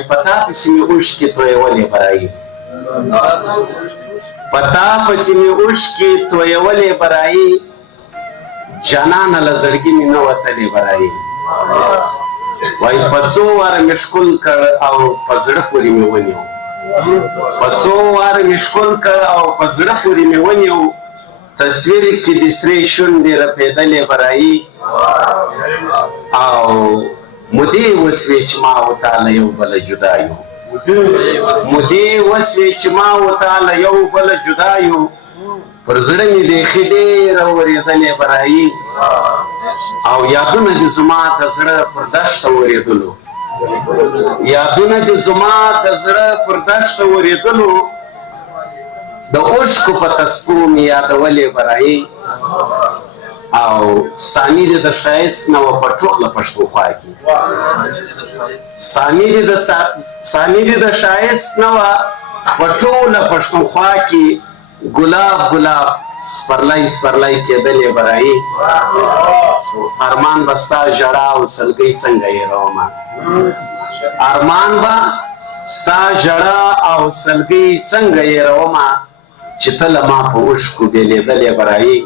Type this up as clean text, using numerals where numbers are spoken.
وای پتا پسې مې اوښکې تویولې برایي پتا پسې مې اوښکې تویولې برایي جانانه له زړګي مې نه وتلې برایي وای په څو واره مې ښکل کړ او په زړه پورې مې ونیو په څو واره مې ښکل کړ او په زړه پورې مې ونیو تصویر کې د سرې شونډې رپېدلې برایي او مودې وسوې چې ما و تا له یو بله جدا یو مودې وسوې چې ما و تا له یو بله جدا یو پر زړه مې بیخي ډېره ورېدلې برایي او یادونه دې زما د زړه پر دښته ورېدلو یادونه دې زما د زړه پر دښته ورېدلو د اوښکو په تسپو مې یادولې برایي او ثاني دې د ښایست نه وه په ټوله پښتونخوا کې ثاني دې د ښایست نه وه په ټوله پښتونخوا کې ګلاب ګلاب سپرلی سپرلی کېدلې برایي ارمان به ستا ژړا او سلګۍ څنګه هېرومه ارمان به ستا ژړا او سلګۍ څنګه هېرومه چې ته له ما په اوښکو بېلېدلې برایي